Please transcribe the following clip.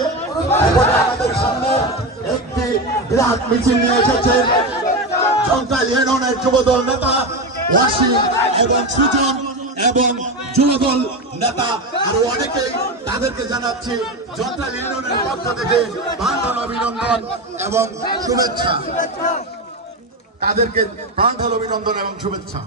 আমাদের সামনে একটি বিরাট মিছিল নিয়ে এসেছেন সন্ত্রাস ইউনিয়নের যুবদল নেতা ওয়াসিম এবং সুজন এবং যুবদল নেতা আরো অনেকেই। তাদেরকে জানাচ্ছি সন্ত্রাস ইউনিয়নের পক্ষ থেকে প্রাণঢাল অভিনন্দন এবং শুভেচ্ছা। তাদেরকে প্রাণঢাল অভিনন্দন এবং শুভেচ্ছা।